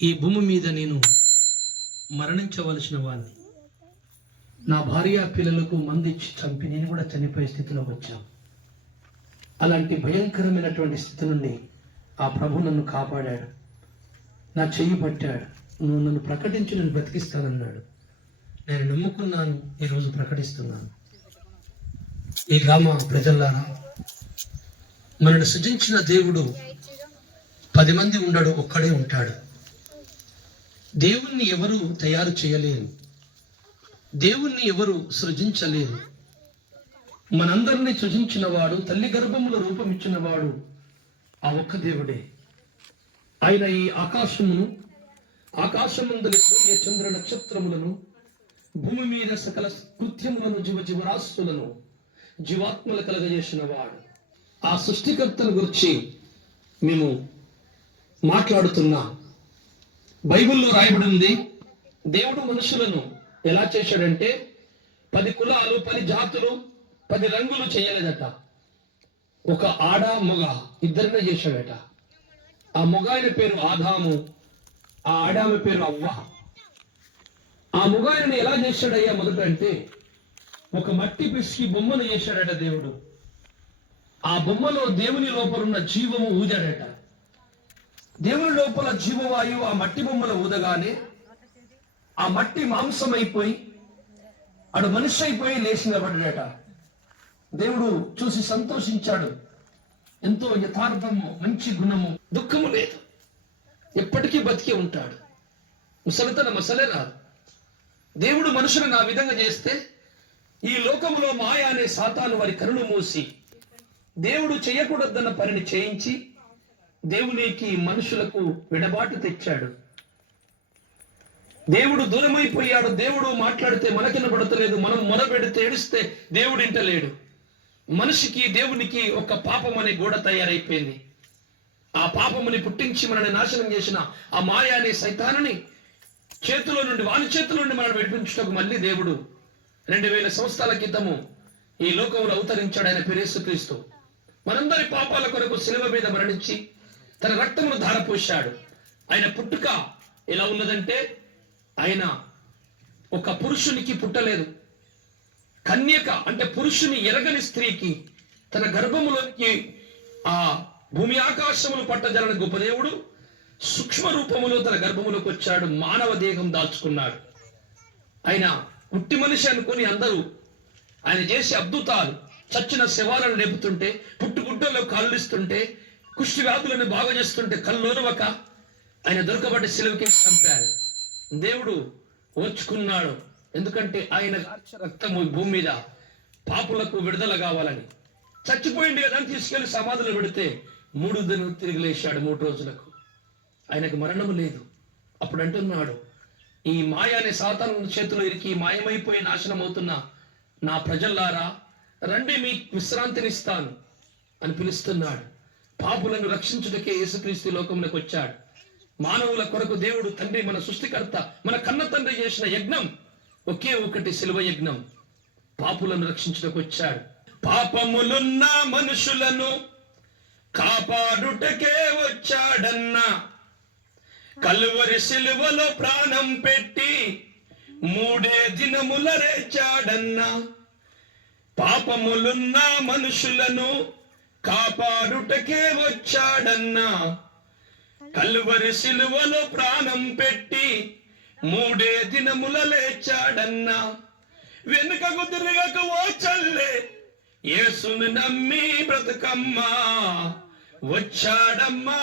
ఈ భూమి మీద నేను మరణించవలసిన వాడిని. నా భార్య పిల్లలకు మందిచ్చి చంపి నేను కూడా చనిపోయే స్థితిలోకి వచ్చాను. అలాంటి భయంకరమైనటువంటి స్థితి నుండి ఆ ప్రభు నన్ను కాపాడాడు. నా చెయ్యి పట్టాడు. నువ్వు నన్ను ప్రకటించి నేను బ్రతికిస్తానన్నాడు. నేను నమ్ముకున్నాను, ఈరోజు ప్రకటిస్తున్నాను. ఈ గ్రామ ప్రజల్లారా, మనను సృజించిన దేవుడు 10 మంది ఉండడు, ఒక్కడే ఉంటాడు. దేవుణ్ణి ఎవరు తయారు చేయలేరు, దేవుణ్ణి ఎవరు సృజించలేరు. మనందరినీ సృజించిన వాడు, తల్లి గర్భములో రూపమిచ్చిన వాడు ఆ ఒక్క దేవుడే. ఆయన ఈ ఆకాశమందలి సూర్య చంద్ర నక్షత్రములను, భూమి మీద సకల కృత్యములను, జీవరాశులను, జీవాత్మలు కలగజేసిన వాడు. ఆ సృష్టికర్తను గురించి మేము మాట్లాడుతున్నా. బైబిల్లో రాయబడి ఉంది, దేవుడు మనుషులను ఎలా చేశాడంటే 10 కులాలు, 10 జాతులు, 10 రంగులు చేయలేదట. ఒక ఆడ మొగ ఇద్దరినే చేశాడట. ఆ మొగ ఆయన పేరు ఆదాము, ఆ ఆడామె పేరు అవ్వ. ఆ మొగ ఆయనని ఎలా చేశాడయ్యా మొదట అంటే, ఒక మట్టి పిసికి బొమ్మను చేశాడట దేవుడు. ఆ బొమ్మలో దేవుని లోపల ఉన్న జీవము ఊదాడట. దేవుని లోపల జీవవాయువు ఆ మట్టి బొమ్మలో ఊదగానే ఆ మట్టి మాంసం అయిపోయి అడు మనిషి అయిపోయి లేచి నిలబడ్డాడట. దేవుడు చూసి సంతోషించాడు. ఎంతో యథార్థము, మంచి గుణము, దుఃఖము లేదు, ఎప్పటికీ బతికి ఉంటాడు. ముసలితన మసలే రాదు. దేవుడు మనుషులను ఆ విధంగా చేస్తే ఈ లోకములో మాయ అనే సాతాను వారి కరుణ మూసి దేవుడు చేయకూడదన్న పనిని చేయించి దేవునికి మనుషులకు విడబాటు తెచ్చాడు. దేవుడు దూరమైపోయాడు. దేవుడు మాట్లాడితే మనకినబడతలేదు, మనం మొరబెడితే ఏడిస్తే దేవుడు ఇంటలేడు. మనిషికి దేవునికి ఒక పాపం అనే గోడ తయారైపోయింది. ఆ పాపముని పుట్టించి మనల్ని నాశనం చేసిన ఆ మాయ అనే సైతానుని చేతిలో నుండి, వాని చేతిలో నుండి మనం విడిపించుటకు మళ్ళీ దేవుడు 2000 సంవత్సరాల క్రితము ఈ లోకంలో అవతరించాడు. ఆయన పేరు యేసుక్రీస్తు. మనందరి పాపాల కొరకు శిలువ మీద మరణించి తన రక్తమును ధారపోశాడు. ఆయన పుట్టుక ఎలా ఉన్నదంటే, ఆయన ఒక పురుషునికి పుట్టలేదు. కన్యక అంటే పురుషుని ఎరగని స్త్రీకి తన గర్భములోనికి ఆ భూమి ఆకాశములు పట్టజలని గొప్ప దేవుడు సూక్ష్మ రూపములో తన గర్భములోకి వచ్చాడు. మానవ దేహం దాల్చుకున్నాడు. ఆయన ఉట్టి మనిషి అనుకుని అందరూ ఆయన చేసే అద్భుతాలు, చచ్చిన శవాలను లేపుతుంటే, పుట్టుగుడ్డలో కాళ్ళిస్తుంటే, కుష్టి వ్యాధులను బాగు చేస్తుంటే కళ్ళోరవక ఆయన దొరకబట్టి సిలువకేసి చంపారు. దేవుడు ఓర్చుకున్నాడు. ఎందుకంటే ఆయన రక్తము భూమి మీద పాపులకు విడుదల కావాలని. చచ్చిపోయింది కదా అని తీసుకెళ్లి సమాధిలో పెడితే 3 దినాలు తిరిగి లేచాడు. 3 రోజులకు ఆయనకు మరణము లేదు. అప్పుడు అంటున్నాడు, ఈ మాయ అనే సాతాను చేతిలో ఇరికి మాయమైపోయి నాశనం అవుతున్న నా ప్రజల్లారా, రండి మీ విశ్రాంతినిస్తాను అని పిలుస్తున్నాడు. పాపులను రక్షించుటకే యేసుక్రీస్తు లోకంలోకి వచ్చాడు. మానవుల కొరకు దేవుడు తండ్రి, మన సృష్టికర్త, మన కన్న తండ్రి చేసిన యజ్ఞం ఒకే ఒకటి, శిలువ యజ్ఞం. పాపులను రక్షించుటకు వచ్చాడు. పాపములున్న మనుషులను కాపాడుటకే వచ్చాడన్నా, కలువరి శిలువలో ప్రాణం పెట్టి 3 దినముల రేచాడన్నా. పాపములున్న మనుషులను కాపాడుటకే వచ్చాడన్నా, కలువరి శిలువలో ప్రాణం పెట్టి 3 దినముల లేచాడన్నా. వెనుకకు తిరగకు ఓ చల్లే, యేసును నమ్మి బ్రతుకమ్మా. వచ్చాడమ్మా,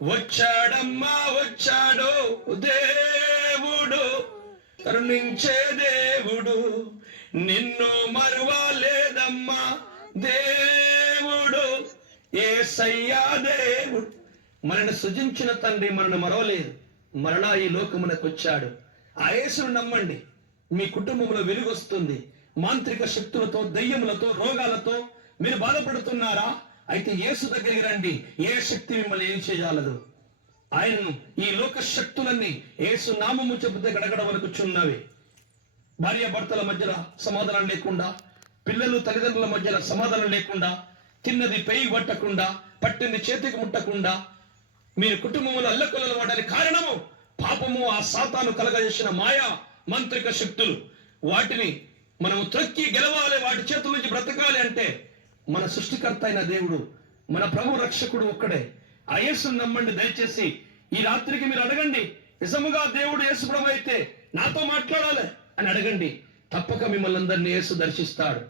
వచ్చాడమ్మా, వచ్చాడో దేవుడు, కరుణించే దేవుడు, నిన్ను మరువలేదమ్మా దేవుడు, యేసయ్యా దేవుడు. మనల్ని సృజించిన తండ్రి మనల్ని మరవలేదు, మరలా ఈ లోకమునకు వచ్చాడు. ఆ యేసును నమ్మండి, మీ కుటుంబంలో వెలుగు వస్తుంది. మాంత్రిక శక్తులతో, దయ్యములతో, రోగాలతో మీరు బాధపడుతున్నారా? అయితే యేసు దగ్గరికి రండి. ఏ శక్తి మిమ్మల్ని ఏం చేయగలదు? ఆయనను ఈ లోక శక్తులన్నీ యేసు నామము చెబితే గడగడ వరకుచున్నవి. భార్య భర్తల మధ్యలో సమాధానం లేకుండా, పిల్లలు తల్లిదండ్రుల మధ్యలో సమాధానం లేకుండా, తిన్నది పెయి పట్టకుండా, పట్టింది చేతికి ముట్టకుండా, మీరు కుటుంబంలో అల్లకొల్లలు పడడానికి కారణము పాపము, ఆ సాతాను కలగజేసిన మాయా మంత్రిక శక్తులు. వాటిని మనము త్రొక్కి గెలవాలి, వాటి చేతుల నుంచి బ్రతకాలి అంటే మన సృష్టికర్త అయిన దేవుడు, మన ప్రభు రక్షకుడు ఒక్కడే. ఆ యేసుని నమ్మండి. దయచేసి ఈ రాత్రికి మీరు అడగండి, నిజముగా దేవుడు యేసు ప్రభు అయితే నాతో మాట్లాడాలి అని అడగండి. తప్పక మిమ్మల్ని అందరినీ యేసు దర్శిస్తాడు.